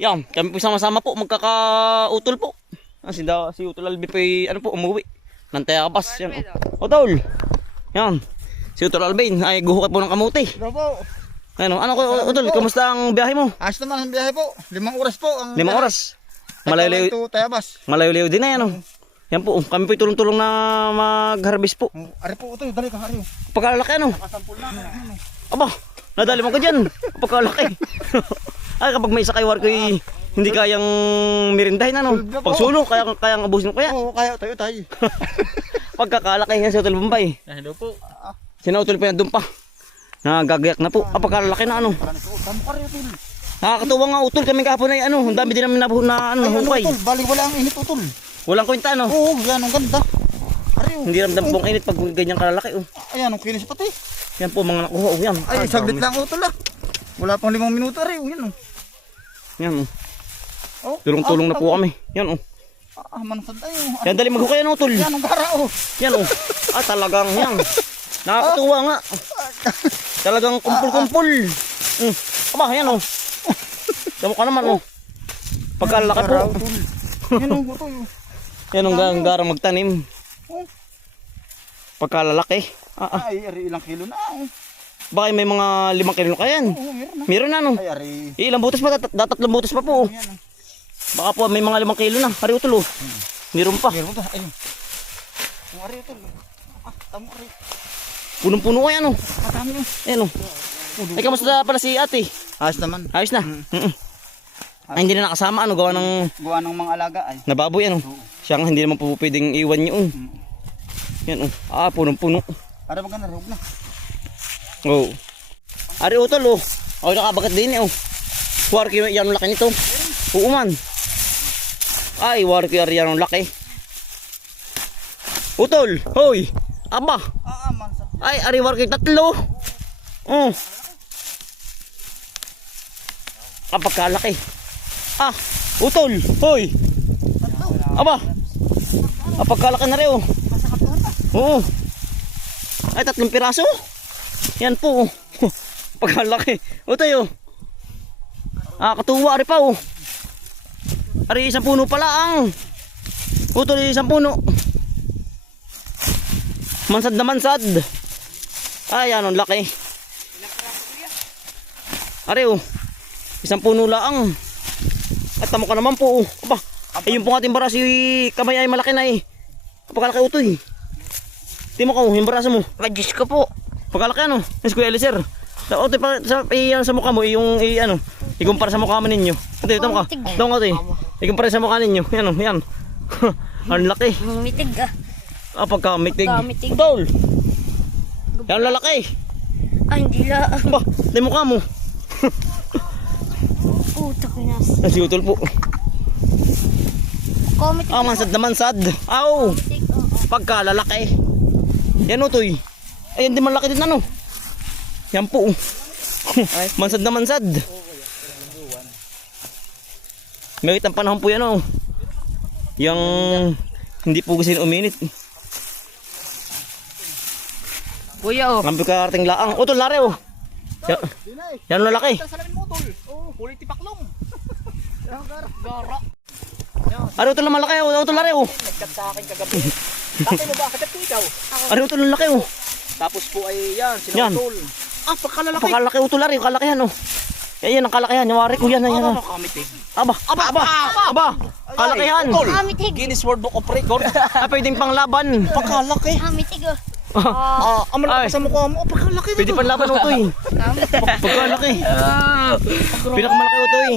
Yan, kami po sama-sama po, magkakautol po. Si Utol Albi po ano po, umuwi. Ng Tayabas. Yan. Utol. Yan. Si Utol Alvin ay guhukay po ng kamuti. Ito po. Ano ko, Utol, kamusta ang biyahe mo? Ayos naman ang biyahe po. 5 oras po. 5 oras. Malayo-layo. Ito, Tayabas. Malayo-layo din na yan. Yan po, kami po tulong-tulong na mag-harvest po. Ari po ito, dali ka ari. Pagkalaki ano? Nakasampul na. Aba, nadali mo ka dyan. Pagkalaki. Ay, kapag may isa kay Warko hindi kayang mirindahin ano. Pagsulo, kayang abusin ko kaya. Oo, kaya tayo. Pagkakalaki nga si Utol Bombay. Hello po. Sinautol pa yan doon pa. Nagagayak na po. Pagkalaki na ano. Damo ka rin utol. Nakakatuwa nga utol kami kahapon ay ano. Ang dami din namin na hukay. Utol, balik wala ang init utol. Walang kwenta ano. Oo, yan ang ganda. Ari. Hindi ramdam pong init pag ganyan kalalaki. Ayan, ang kinis pati. Yan po mga nakuha. Yan. Ay, saglit lang utol ah. Wala pang 5 minuto ari. Yan oh. Yan. Oh, Tulong-tulong na po kami. Yan. Mansad tayo. Yan dali maghukay ano utol. Yan ang gara oh. Yan talagang yan. Nakakatuwa nga. Talagang kumpul-kumpul. Aba, yan Damo ka naman Pagkalaki po. Yan ang guto yun. Yan ang garang magtanim. Pagkalalaki. Ay, ari ilang kilo na Baka may mga 5 kilo kayan. Oo, meron na. Meron na Ay, ari. Ilang butas pa? Tatlong butas pa po. Yan Baka po may mga 5 kilo na. Hari utol Meron pa. Meron pa. Ayun. Ang ari utol. Tamo ari. Punong-puno ko yan Matami yun. Ayan Ay, kamusta pala si ate? Ayos naman. Ayos na. Ay, hindi na nakasama gawa ng Gawa ng mga alaga ay. nababoy Siya nga hindi naman po pwedeng iwan yun. Yan punong-puno. Para maganda rog na. Ari utol nakabagat din Warki yan ang laki nito. Oo man. Ay, warki yan ang laki. Utol, hoy. Aba. Mansad. Ay, ari warki 3. Kapagkalaki. Utol, hoy. Aba. Kapagkalaki na rin Oo. Ay, 3 piraso. Yan po. Pagkalaki. Utoy katuwa ari pa Ari 1 puno pala ang. Utol 1 puno. Mansad na mansad. Ay, ang laki. Ari 1 puno laang. At tamo ka naman po Aba. Ayun po ating baras kamay ay malaki na Pagkalaki utoy. Timo ka yung braso mo. Majis ko po. Pagkalaki Miss Kuya Eliser. Utoy pa sa mukha mo yung ikumpara sa mukha mo ninyo. Utoy, tamo ka. Tamo ka ikumpara sa mukha ninyo. Yan. Ang laki. Mitig Pagkamitig. Pagkamitig. Utol. Yan lalaki. Hindi la. Ba, di mukha mo. Putak nas. Si Utol po. Komitig. Mansad na mansad. Pagkalalaki. Yan utoy. Ayun di malaki din Yan po Mansad na mansad. May ang panahon po yan Yang hindi po gusto uminit. Kuya Ngambil ka karating laang. Utol lare Yan lalaki. Salamin mo utol. Huli tipaklong. Gara. Ari utol na malaki Utol lare Nagkat sa akin kagabi. Tatay mo ba? Kagat ikaw. Ari utol na laki Tapos po ay yan. Yan. Utol. Pagkalalaki. Pagkalaki utol lare kalakihan Yan ang kalakihan. Yung wari ko yan. Kamitig. Aba. Kalakihan. Kamitig. Guinness World Book of Record. Pwedeng panglaban. Pagkalaki. Kamitig Malaki sa mukha mo. Pagkalaki. Pwede panlaban utoy. Pagkalaki. Pinakamalaki utoy.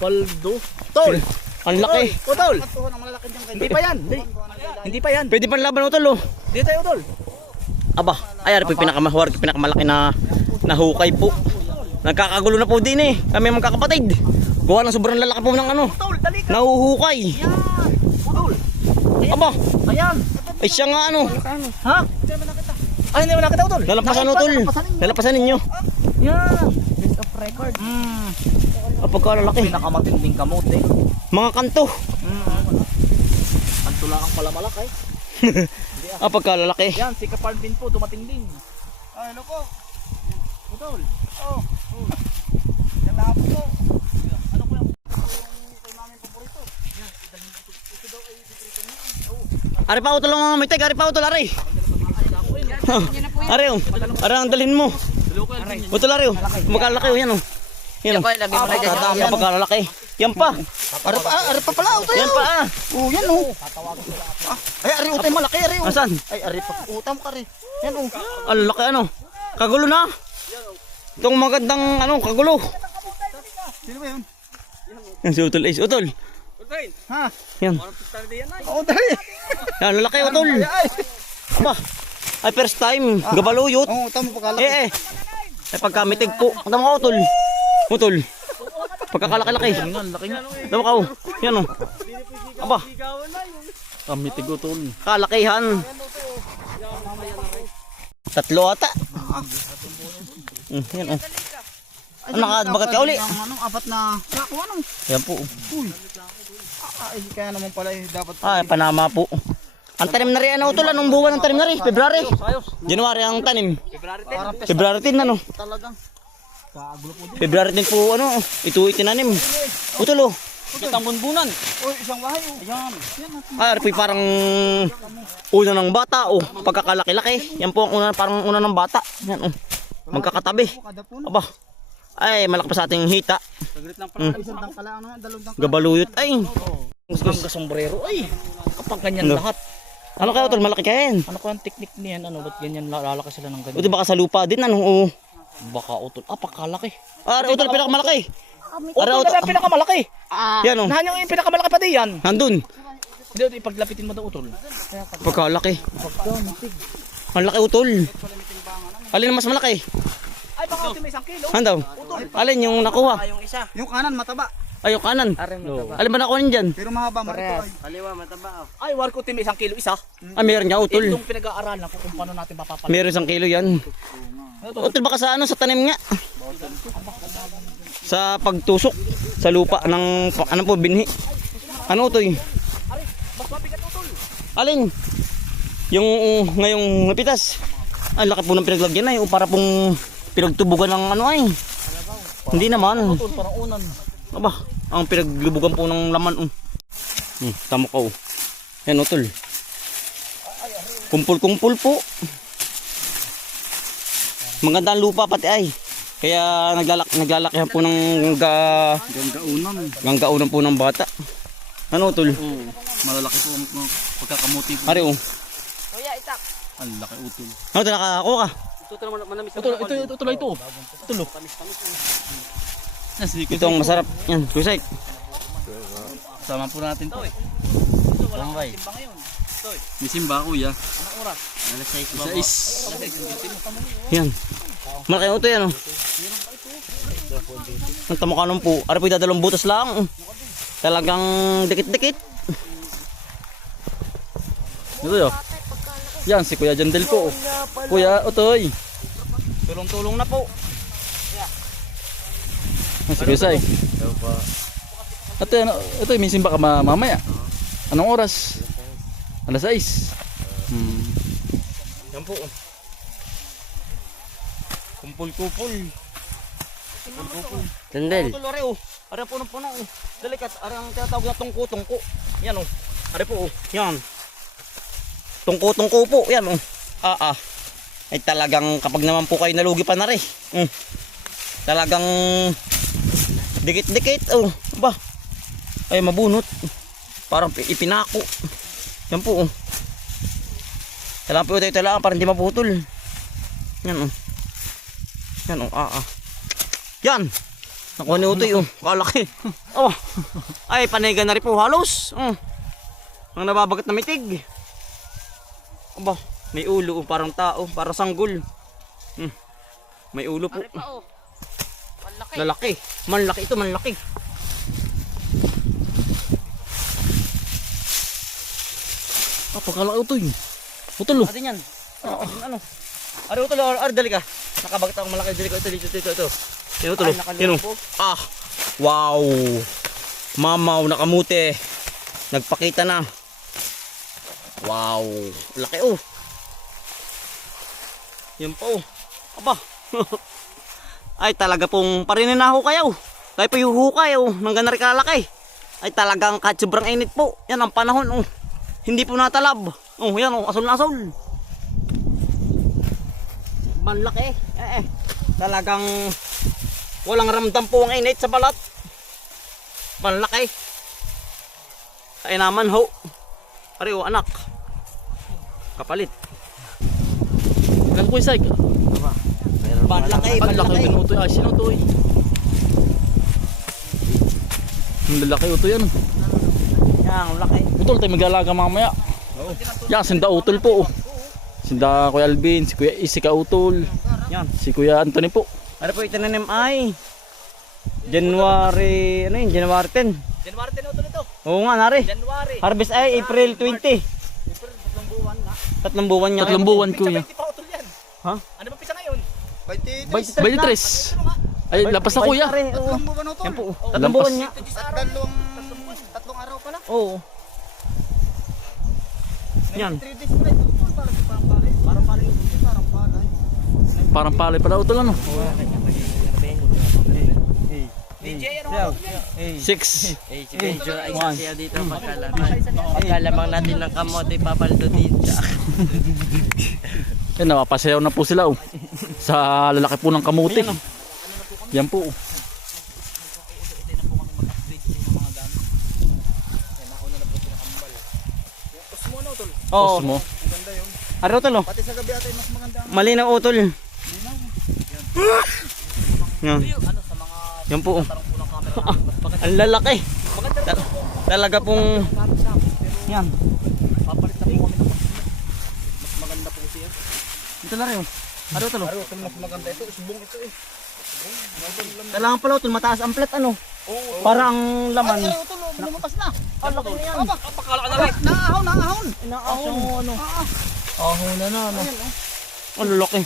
Paldo. Tol. Ang laki. Utol. Hindi pa yan. Hindi pa yan. Pwede panlaban utol Dito tayo utol. Aba. Ay ari po pinakamalaki na hukay po. Nagkakagulo na po din Kami magkakapatid. Gawa ng sobrang lalaki po ng Utol, dali ka. nahuhukay. Yan. Utol. Aba. Ayan. Ay siya nga Ha? Ay, hindi mo nakita utol. Lalampasan utol. Lalampasan ninyo. Yan. Book of Record. Pagkalalaki. Pinakamatinding kamote. Mga kanto. Ang tulangan pala malaki. Pagkalalaki. Yan, si Kaparn din po, dumating din. Ay, hello po. Utol. Ganda po. Ano Ari pa utol ang mitig, ari pa utol, ari. Ari oh. Ari ang dalhin mo. Utol ari oh. Magkalaki oh yan oh. Yan oh. Lagi mo na dyan. Yan pagkalaki. Yan pa. Ari pa pala, utay. Yan pa ah. Oh, yan oh. Ay, ari utay malaki, ari oh. Asan? Ay, ari pa utam ka rin. Yan oh. Ang laki ano. Kagulo na. Itong magandang ano, kagulo. Sino ba yun? Yan si Utol Ace. Utol. Ha? Yan. Oo, dali. Yan, lalaki Utol. Aba. Ay, first time. Gabaluyot. Oo, tama pagkalaki. Eh. Ay, pagkamitig po. Tama ka Utol. Utol. Pagkakalaki-laki. Tama ka oh. Yan oh. Aba. Kamitig utol. Kalakihan. Tatlo ata. Yan oh. Nakadabagat ka uli. Ang apat na sako, ano? Yan po. Uy. Ay, kaya naman pala dapat. Ay, Panama po. Ang tanim na rin ano Utol. Anong buwan ang tanim na rin? February. January ang tanim. February 10 ano. Talagang. Kagulo po din. February 10 po ano. Ito itinanim. Utol oh. Kitang bunbunan. Uy, isang bahay oh. Yan. Ay, po parang una ng bata oh. Pagkakalaki-laki. Yan po ang una, parang una ng bata. Yan oh. Magkakatabi. Kada puno. Aba. Ay, malaki pa sa ating hita. Saglit lang pala. Isang tangkala, ano, dalawang tangkala. Gabaluyot ay. Ang sombrero ay. Kapag ganyan Ano? lahat. Ano kaya Utol? Malaki kaya yan. Ano ko ang technique niyan? Ano, ba't ganyan lalaki sila ng ganyan? Uti baka sa lupa din ano. Oh. Baka utol. Pakalaki. Ah, Utol pinakamalaki. Utol na pinakamalaki. Yan oh. Nahan yung pinakamalaki pa din yan. Nandun. Hindi, ipaglapitin mo daw utol. Pagkalaki. Ang laki Utol. Alin ang mas malaki? Ay, baka utol may 1 kilo. Andaw? Alin yung nakuha? Yung isa. Yung kanan mataba. Ay, yung kanan. Alin ba nakuha niyan? Pero mahaba marito ay. Kaliwa, mataba. Ay, warko may 1 kilo isa. Ah, meron niya Utol. Yung pinag-aaralan ko kung paano natin mapapalit. Meron 1 kilo yan. Utol baka sa ano, sa tanim nga. Sa pagtusok sa lupa ng ano po binhi. Ano Utoy? Mas mabigat utol. Alin? Yung ngayong napitas. Ang laki po ng pinaglagyan ay para pong pinagtubugan ng ano ay. Hindi naman. Utol, parang unan. Aba, ang pinaglubugan po ng laman. Tama ko. Yan Utol. Kumpul-kumpul po. Maganda ang lupa pati ay. Kaya naglalakihan po ng ganggaunan po ng bata. Ano Utol? Malalaki po ang pagkakamuti po. Ari oh. Kuya, itak. Ang laki utol. Ano ito nakakakuha ka? Utol ito. Utol. Ito ang masarap. Yan, kusay. Sama po natin to. Bangkay. May simba kuya. Anong oras? Alas 6. Yan. Malaki ito yan oh. Ang tamukanon po. Ari po dadalawang butas lang. Talagang dikit-dikit. Ito yun. Yan si Kuya Jandel ko. Kuya Utoy. Tulong-tulong na po. Si Kuya Sai. Ito may simba ka mamaya. Anong oras? Alas 6. Yan po. Kumpul-kupul. Tandel. Utol, ari oh. Ari po ng puno oh. Dalikat, ari ang tinatawag na tungko-tungko. Yan oh. Ari po oh. Yan. Tungko-tungko po. Yan oh. Ay talagang kapag naman po kayo nalugi pa na rin. Talagang dikit-dikit oh. Ba. Ay mabunot. Parang ipinako. Yan po oh. Kailangan po ito lang para hindi maputol. Yan oh. Yan oh. Yan. Nakuha ni Utoy oh. Kalaki. Oh. Ay panigan na rin po halos. Ang nababagat na mitig. Aba, may ulo oh, parang tao, parang sanggol. May ulo po. Oh. Malaki. Lalaki. Manlaki ito, manlaki. Pagkalaki Utoy. Utol. Atin yan. Ano? Ari Utol, ari dali ka. Nakabagat ako malaki dali ka. Ito. Yan Utol. Yan oh. Wow. Mamaw, nakamuti. Nagpakita na. Wow. Laki oh. Yan po. Aba. Ay talaga pong parininaho kayo. Tayo pa yung hukay oh. Nang ganari kalaki. Ay talagang kahit sobrang init po. Yan ang panahon oh. Hindi po natalab. Oh, yan oh, asol na asol. Malaki. Talagang walang ramdam po ang init sa balat. Malaki. Ay naman ho. Ari oh, anak. Kapalit. Ilan ko isay? Malaki, Ang laki malaki. ng utoy. Ay, sino utoy? Ang lalaki utoy yan. Yan, laki. Utol tayo mag-alaga mamaya. Yan, sinda utol po. Sinda Kuya Alvin, si Kuya Is, si Ka Utol, Yan. si Kuya Anthony po. Ano po itinanim ay January, ano yun? January 10. January 10 ito nito. Oo nga, nari. January. Harvest ay April 20. April, 3 buwan na. 3 buwan niya. 3 buwan Kuya. 20 pa utol yan. Ha? Ano ba pisa ngayon? 23. 23. Ay, lapas na Kuya. Oo. buwan utol. Yan po. Oh, 3 buwan niya. Tatlong araw pala. Oo. Yan. 3 days pala ito. Parang palay. Parang palay. Parang palay. Parang palay pala utol ano. DJ, ano utol yan? 6. Si Benjo ay sasayaw dito pagkalamang natin ng kamote papaldo dito. Yan, napapasayaw na po sila oh. Sa lalaki po ng kamuti. Yan po. Oo. Osmo. Ano utol oh? Pati sa gabi ata mas maganda. Malinaw utol. Yan. Yan po. Ang lalaki. Talaga pong yan. Papalit na po kami ng mas maganda po siya. Ito na rin. Ano utol oh? Ito mas maganda ito. Subong ito eh. Kailangan pala utol mataas ang plet ano. Para ang laman. Ay, utol, lumabas na. Ang laki na yan. Pakala ka na rin. Naahon, naahon. Inaahon. Ano? Ahon na na ano. Ang lalaki.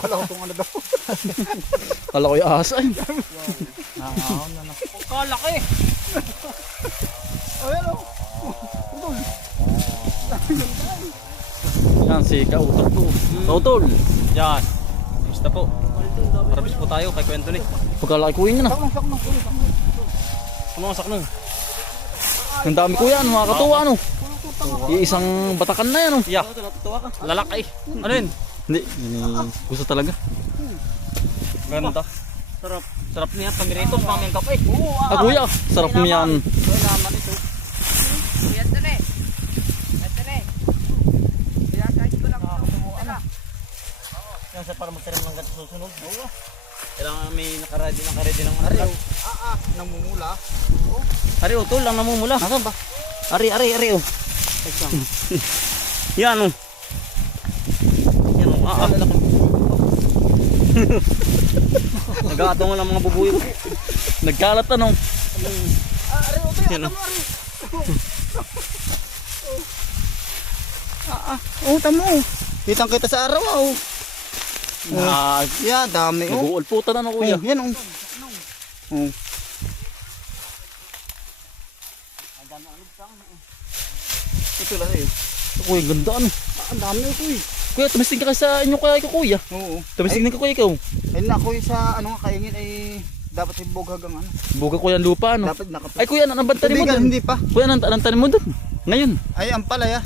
Wala ko kung ano daw. Kala ko yung ahas ay. Ahon na na. Kalaki. Ayan o. Yan si Ka Utol po. Ka Utol. Yan. Gusto po. Harvest po tayo kay Kwento ni. Pagkalaki kuya niya na. Ano ang saknong? Ang dami kuya, ano, makakatuwa ano. Iisang batakan na yan oh. Yeah. Lalaki. Ano yun? Hindi, gusto talaga. Ganda. Sarap. Sarap niya. Pamiritos, maming kape. Ah kuya, sarap mo yan. Naman ito. Yan ito na eh. Ito na eh. Kaya kahit ko lang. Yan sa para magkaroon ng ganito susunod. Oo. Kailangan may nakaready ng ano. Namumula. Ari utol lang namumula. Nasaan ba? Ari oh. Yan oh. Yan oh. Nag-aatong ng mga bubuyo. Nagkalat ano. Yan oh. Oh, tamo. Kitang kita sa araw oh. Yeah, dami oh. Nag-uulputan ano kuya. Oh, yan oh. Oh. Ito lang eh. Kuya, ganda ano. Ang dami ito eh. Kuya, tumisting ka kasi sa inyo kaya ikaw kuya. Oo. Tumisting din ka kuya ikaw. Ay na ako sa ano nga kaingin ay dapat ibog hanggang ano. Buga kuya ang lupa ano. Dapat nakapit. Ay kuya, anong tanim mo Tubigan, dun? hindi pa. Kuya, anong tanim mo dun? Ngayon. Ay ampalaya.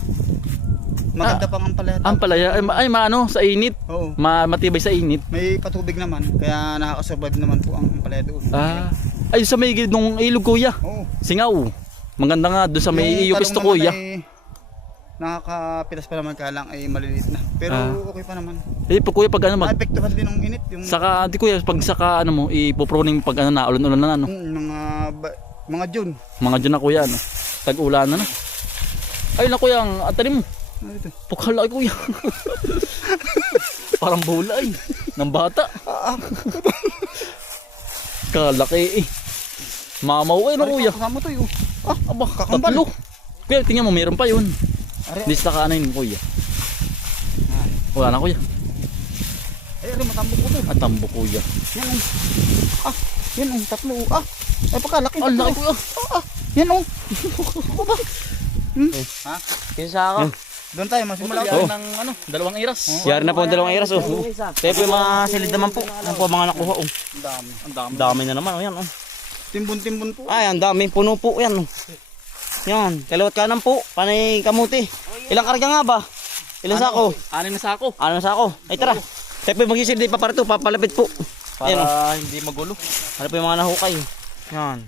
Maganda pang ampalaya. Ang palaya, ay maano, sa init. Oo. Matibay sa init. May patubig naman kaya nakakasurvive naman po ang ampalaya doon. Ay, sa may gilid ng ilog kuya. Oo. Singaw. Maganda nga doon sa may iyo Yung gusto talong naman kuya. ay nakakapitas pa naman kaya lang ay maliliit na. Pero okay pa naman. Eh, po kuya, pag ano Maapektuhan din ng init yung saka, di kuya, pag saka ano mo, ipoproning pag ano na, ulan-ulan na ano. mga June. Mga dyan na kuya, ano. Tag-ulan na. Ay na kuya, ang tanim mo. Ano ito? Pagkalaki kuya. Parang bulay. Ng bata. Kalaki eh. Mamaw eh na kuya. Kasama to yun. Aba, kakambal. tatlo. Kuya, tingnan mo, meron pa yun. Ari, Di sa kaanayin mo kuya. Wala na kuya. ay, matambok ko to. At tambo kuya. Yan oh. Yan oh, tatlo. Ay pagkalaki. Ang laki kuya. Yan oh. Ha? Kinsa ako. Doon tayo masimula Oh. ng ano. Dalawang iras. Yari na po ang dalawang iras oh. Kaya po yung mga silid naman po. Yan po ang mga nakuha oh. Ang dami. Ang dami. Dami na naman oh yan oh. Timbun-timbun po. Ay, ang dami. Puno po yan oh. Yan, kaliwat kanan po. Panay kamuti. Ilang karga nga ba? Ilang sako? 6 na sako. Ano na sako? Ay tara. Tayo po magsisilid pa para ito. Papalapit po. Para Ayan, hindi magulo. ano po yung mga nahukay. Yan.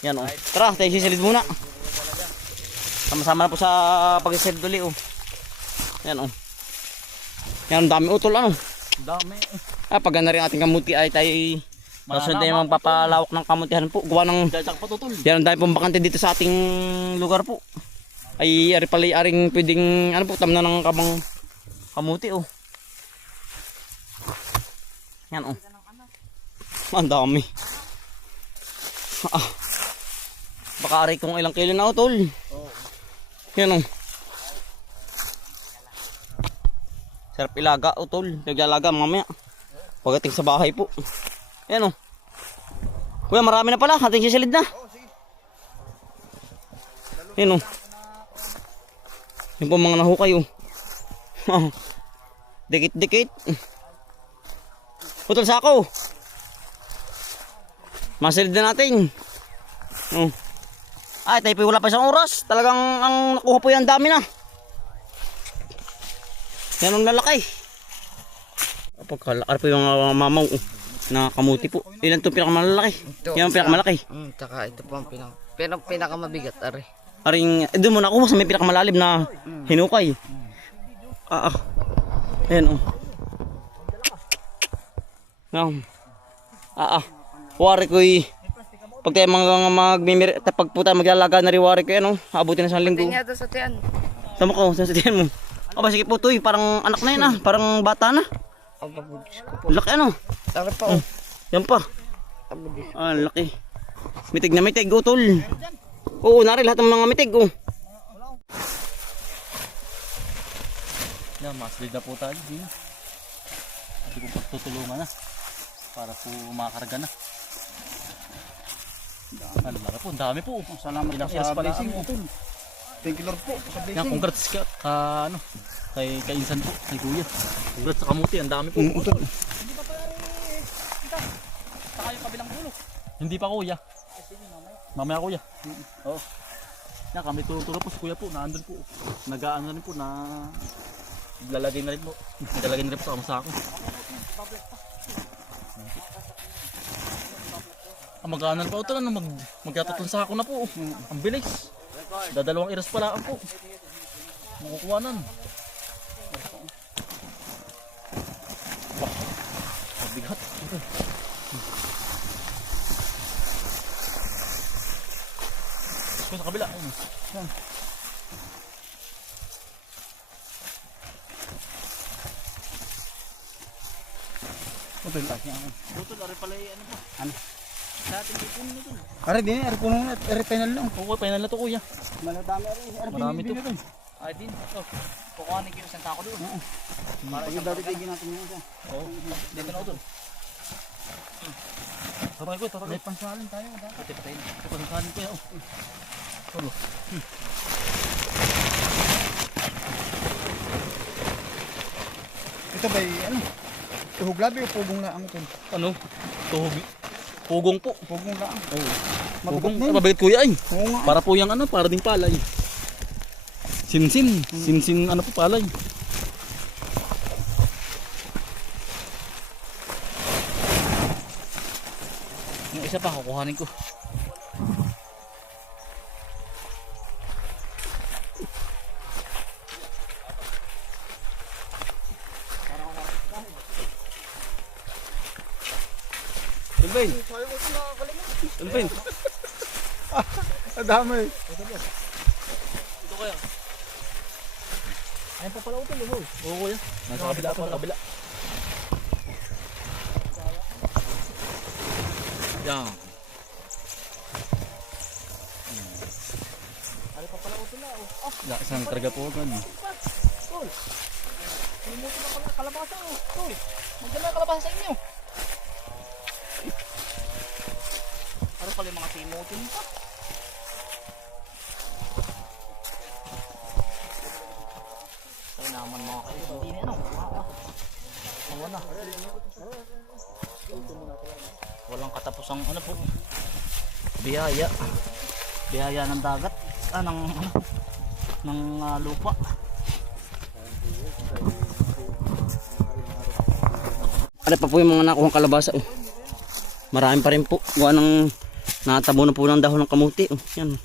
Yan oh. Tara, tayo sisilid muna. Sama-sama na po sa pagsisilid uli oh. Yan oh. Yan, dami utol ano. Dami. Pag na rin ating kamuti ay tayo kasunod tayo magpapalawak ng kamutihan po. Gawa ng Dadyak pa tutol. yan, dahil pong bakante dito sa ating lugar po. Ay ari pala aring pwedeng ano po tamna ng kabang kamuti oh. Yan oh. Ang dami. Baka ari kung ilang kilo na utol. Yan oh. Sarap ilaga utol. Naglalaga mamaya. Pagdating sa bahay po. Yan oh. Kuya, marami na pala. Ating sisilid na. Yan oh. Yung po mga nahukay oh. Dikit-dikit. Putol sako. Masilid na natin. Oh. Ay, tayo po wala pa isang oras. Talagang ang nakuha po yan dami na. Yan ang lalaki. Pagkalakar po yung mamaw na kamuti po. Ilan itong pinakamalaki? Yan ang pinakamalaki. Tsaka ito po ang pinakamabigat, are. Aring, doon muna ako sa may pinakamalalim na hinukay. Ayan oh. Wari ko'y pag tayo pag po tayo maglalaga na rin wari ko yan oh. Abutin na sa linggo. Tingnan sa tiyan. Tama ko, sa tiyan mo. Aba sige po tuy, parang anak na yun ah. Parang bata na. Laki ano. Tara pa oh. Yan pa. Laki. Mitig na mitig, utol. Oo, nari lahat ng mga mitig oh. Yan, masilid na po tayo. Hindi na. Hindi ko pagtutulungan na. Para po makakarga na. Ang laki po, ang dami po. Salamat po sa blessing utol. Thank you Lord po sa blessing. Yan, congrats ano, kay Insan po, kay Kuya. Congrats sa kamuti, ang dami po. Utol. Saka yung kabilang dulo. Hindi pa Kuya. Mamaya Kuya. Oo. Yan, kami tulo po si Kuya po, naandun po. Nag-aano rin po na lalagay na rin po. Naglalagay na rin po sa kamasako. Mag-aano pa ito na magtatatong sako na po. Ang bilis. Dadalawang iras pala po. Makukuha nun. Mabigat. Sa kabila. Yan. Utol. Butol, ari pala ano po. Ano? Sa ating ipon nito. Are din, are puno na, are final lang. Oo, final na to Kuya. Maladami are. Marami to. Ay din. Ito. Kukuhanin ko isang tako doon. Para yung dati tigin natin yun siya. Oo. Dito na doon. Taray ko, taray. May pansalin tayo. Pati patayin. Ito pansalin ko yan. Tulo. Ito ba ano? Tuhog labi o pugong lang utol? Ano? Tuhog. Pugong po. Pugong lang. Oo. Mabigat Pugong. na yun. Mabigat Kuya ay. Oo nga. Para po yung ano, para ding palay. Sinsin. Sinsin ano po palay. Yung isa pa kukuhanin ko. Tulbin. Tulbin. Adami. Ito kaya. Ayun pa pala utol, boy. Oo kuya. Nasa kabila pa, kabila. Yan. Ay pa pala utol na. Oh, isang karga po kan. Tol. Limutin na pala kalabasa oh. Tol. Magdala kalabasa sa inyo. Ano pala yung mga timutin pa? Ay naman mga kayo. Hindi na ano. Awan na. Walang katapusang ano po. Biyaya. biyaya ng dagat. Ng lupa. Ano pa po yung mga nakuhang kalabasa. Oh. Marami pa rin po. Gawa ng natabo na po ng dahon ng kamuti. Oh. Yan.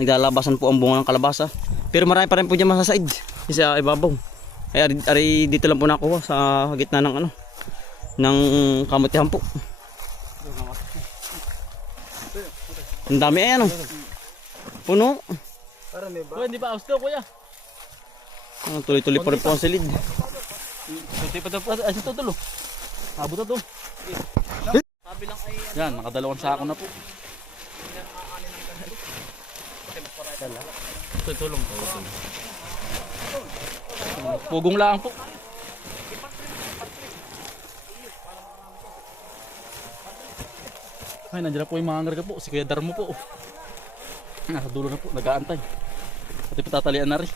Naglalabasan po ang bunga ng kalabasa. Pero marami pa rin po dyan masasaid. Isa ibabaw. Ay ari dito lang po nakuha sa gitna ng ng kamutihan po. Ang dami ay puno. Kuya, hindi pa austo kuya. Tuloy-tuloy pa rin po ang silid. Hindi pa daw ay sa tutulo. Abot na to. Yan, nakadalawang sako na po. Tulong po. Pugong lang po. Ay, nandiyan na po yung mga ngarga po. Si Kuya Darmo po. Nasa dulo na po, nag-aantay. Pati patatalian na rin.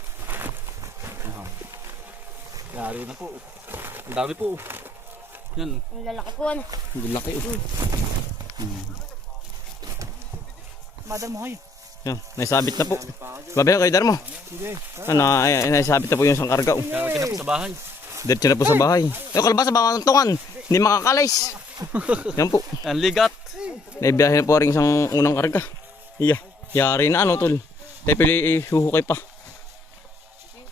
Yari na po. Ang dami po. Yan. Ang lalaki po ano. Ang laki. Madam mo kayo. Yan, naisabit na po. Babi kayo Darmo. Sige. Naisabit na po yung isang karga. Kalaki na po sa bahay. Diretso na po sa bahay. Yung kalabasa baka tungan. Hindi makakalis. Yan po. Ang ligat. Naibiyahe na po rin isang unang karga. Iya. Yari na tol. Tayo pili huhukay pa.